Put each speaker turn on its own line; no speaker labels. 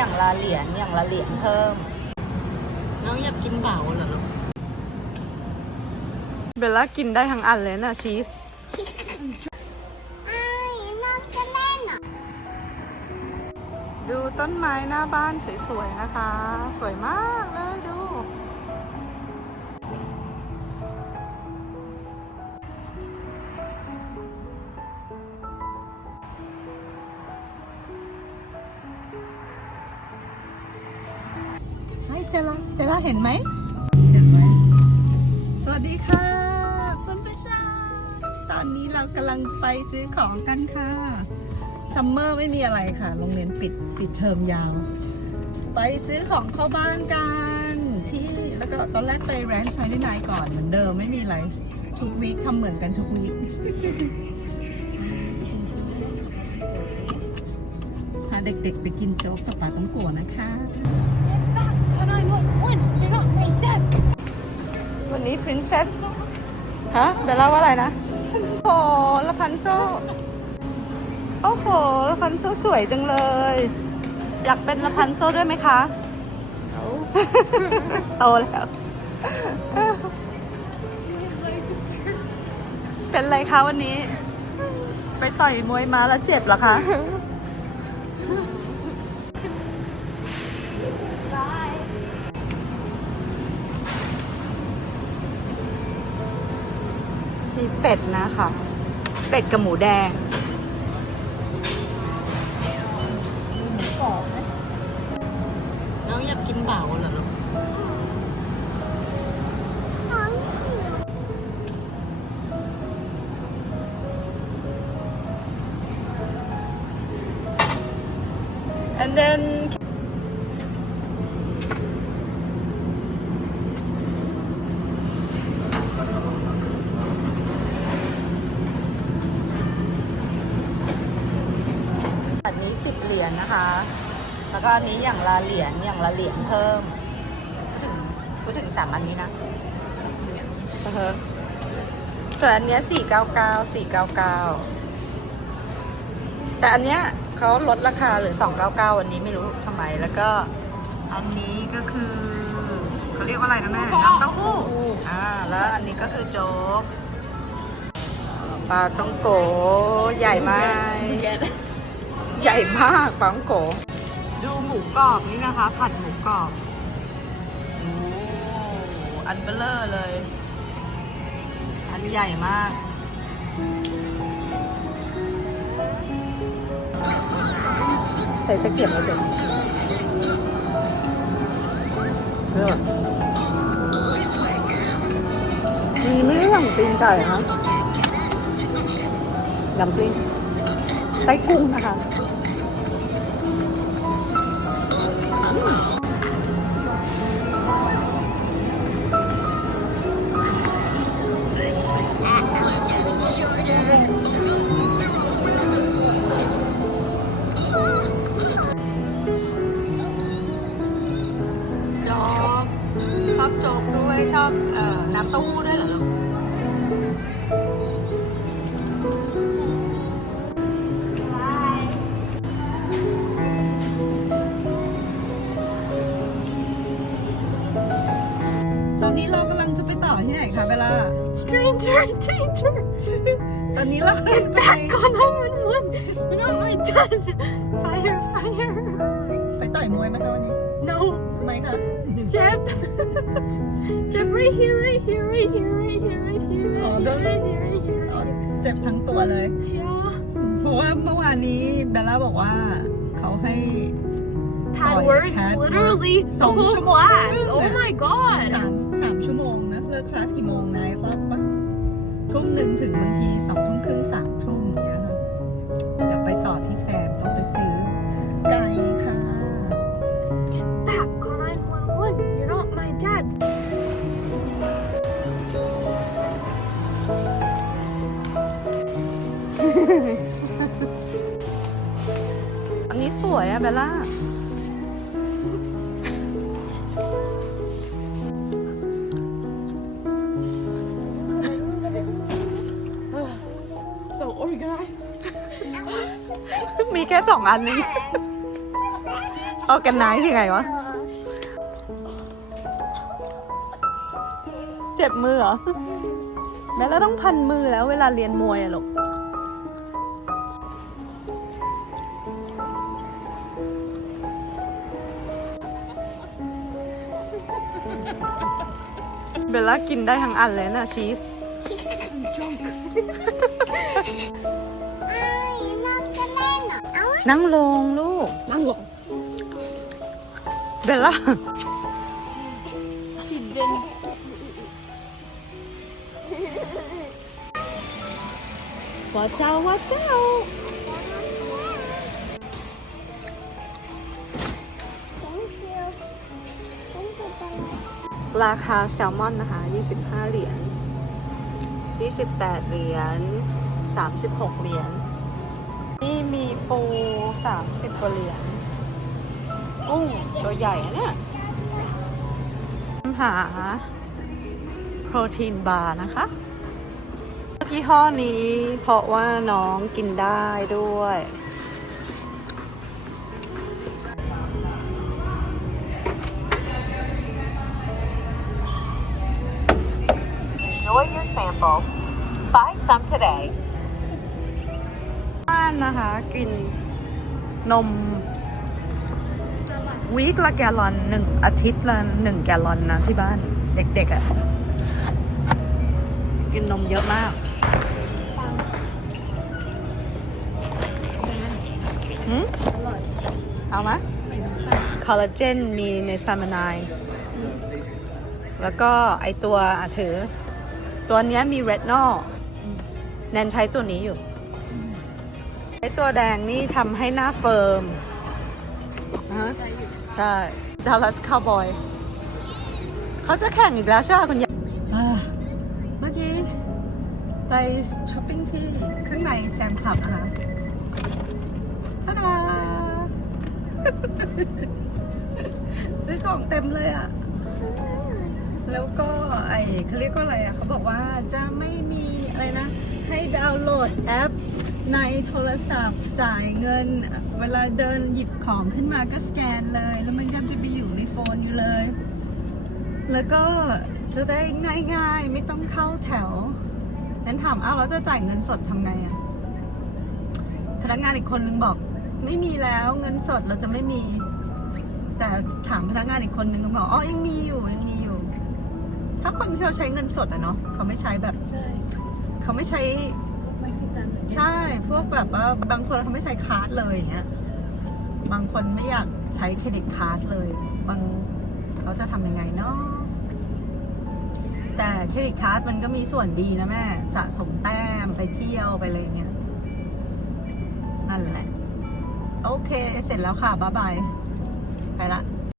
อย่างละเหรียญอย่างละเหรียญเพิ่ม
น้องอยากกินเบาเหรอลูก
เบลล่ากินได้ทั้งอันเลยนะชีส
ไอ้น้องจะเล่นเหรอ
ดูต้นไม้หน้าบ้านสวยๆนะคะ สวยมากเลยดู
เซล่าเซล่าเห็นไหมสวัสดีค่ะคุณผู้ชมตอนนี้เรากำลังจะไปซื้อของกันค่ะซัมเมอร์ไม่มีอะไรค่ะโรงเรียนปิดปิดเทอมยาว ไปซื้อของเข้าบ้านกันที่แล้วก็ตอนแรกไปแรนด์ไซด์นายก่อนเหมือนเดิมไม่มีอะไร ทุกวีคทำเหมือนกันทุกวีคพาเด็กๆไปกินโจ๊กกับปลาต้องกัวนะคะ
นี้ princess ฮะเบลล่าว่าอะไรนะโอ้โหละพันโซโอ้โหละพันโซสวยจังเลย อยากเป็นละพันโซด้วยไหมคะโตแล้ว เป็นไรคะวันนี้ ไปต่อยมวยมาแล้วเจ็บเหรอคะ มีเป็ดนะคะ เป็ดกับหมูแดง
น้องอยากกินเบาเหรอลูก
and then
อันนี้ สิบเหรียญนะคะ แล้วก็อันนี้อย่างละเหรียญอย่างละเหรียญเพิ่ม พูดถึงสามอันนี้นะ
อือฮะส่วนอันเนี้ยสี่เก้าเก้าสี่เก้าเก้าแต่อันเนี้ยเขาลดราคาเหรือสองเก้าเก้าวันนี้ไม่รู้ทำไม แล้วก็อันนี้ก็คือเขาเรียกว่าอะไรนะแม่น้ำเต้าหู้อ่าแล้วอันนี้ก็คือโจ๊กปลาต้องโกใหญ่มาก ใหญ่มากปลาต้องโกดูหมูกรอบนี่นะคะ ผัดหมูกรอบโอ้อันเบลเลอร์เลย อันใหญ่มาก ใส่ตะเกียบมาเด็เลือกมีไม่ได้ทำตีนไก่นะดำปิ้งไส้กุ้งนะคะ
Stranger danger.
ตอนนี้เรากำลัง
Get
จะไป
back on 911. You're not my dad. Fire, fire.
ไปต่อยมวยไหมคะวันนี้
No.
ทำไมคะ
Jeb. Jeb, right here, right here, right here, right here, right here,
Oh,
right
don't-
here, right here, right here.
อ๋อเจ็บทั้งตัวเลย
Yeah.
เพราะว่าเมื่อวานนี้เบลล่าบอกว่าเขาให้
Pad
Oh, yeah,
work,
pad work.
literally the
Song
whole
should-
class. Oh
Yeah.
my god.
สามสามชั่วโมงนะ เลิกคลาสกี่โมงนายครับปะทุ่มหนึ่งถึงบางทีสองทุ่มครึ่งสามทุ่มอย่างเงี้ยค่ะเดี๋ยวไปต่อที่แซมต้องไปซื้อไก่ค่ะ
Get back on 911. You're not my dad.
อันนี้สวยอะเบลล่า มีแค่สองอันนี้
Seven,
ออกันไนซ์ยังไงวะ เจ็บมือเหรอ แม่แล้วต้องพันมือแล้วเวลาเรียนมวยอะลูกเบลล่ากินได้ทั้งอันเลยนะชีส นั่งลงลูก
นั่งลง
เบลล่า
ฉีดเย็น
ว้าเจ้าว้าเจ้า
ราคาแซลมอนนะคะ 25 เหรียญ 28 เหรียญ 36 เหรียญ นี่มีปู30กว่าเหรียญกุ้งตัวใหญ่อะเนี่ยหาโปรตีนบาร์นะคะยี่ห้อนี้เพราะว่าน้องกินได้ด้วย
Enjoy your sample buy some today
บ้า นะคะ กินนมวีคละแกลลอนหนึ่งอาทิตย์ละหนึ่งแกลลอนนะที่บ้าน เด็กๆอะ่ะ กินนมเยอะมากหืมเอาไหมคอลลาเจนมีในซามานายแล้วก็ไอตัวอะถือ ตัวนี้มีเรตนอลแนนใช้ตัวนี้อยู่ ไอตัวแดงนี่ทำให้หน้าเฟิร์มฮะใช่ดัลลัสคาวบอย เขาจะแข่งอีกแล้วใช่ไหมคุณยาย
เมื่อกี้ ไปช้อปปิ้งที่ข้างในแซมคลับนะคะท่าดาซื้อของเต็มเลยอะแล้วก็ไอเขาเรียกว่าอะไรอะ่ะเขาบอกว่าจะไม่มีอะไรนะ ให้ดาวน์โหลดแอป ในโทรศัพท์จ่ายเงิน เวลาเดินหยิบของขึ้นมาก็สแกนเลย แล้วมันก็จะไปอยู่ในโฟนอยู่เลย แล้วก็จะได้ง่ายๆ ไม่ต้องเข้าแถว นั้นถามอ้าวแล้วจะจ่ายเงินสดทำไงอะพนักงานอีกคนนึงบอก ไม่มีแล้วเงินสดเราจะไม่มี แต่ถามพนักงานอีกคนนึงก็บอกอ๋อยังมีอยู่ยังมีอยู่ ถ้าคนที่เขาใช้เงินสดอะเนาะเขาไม่ใช้แบบ
ใช่
เขาไม่ใช้
ไม่คิดจัน
ใช่พวกแบบว่าบางคนเขาไม่ใช้คาร์ดเลยอย่างเงี้ยบางคนไม่อยากใช้เครดิตคาร์ดเลย บางเขาจะทำยังไงเนาะแต่เครดิตคาร์ดมันก็มีส่วนดีนะแม่สะสมแต้มไปเที่ยวไปอะไรเงี้ยนั่นแหละ โอเค เสร็จแล้วค่ะ บ๊ายบาย ไปละ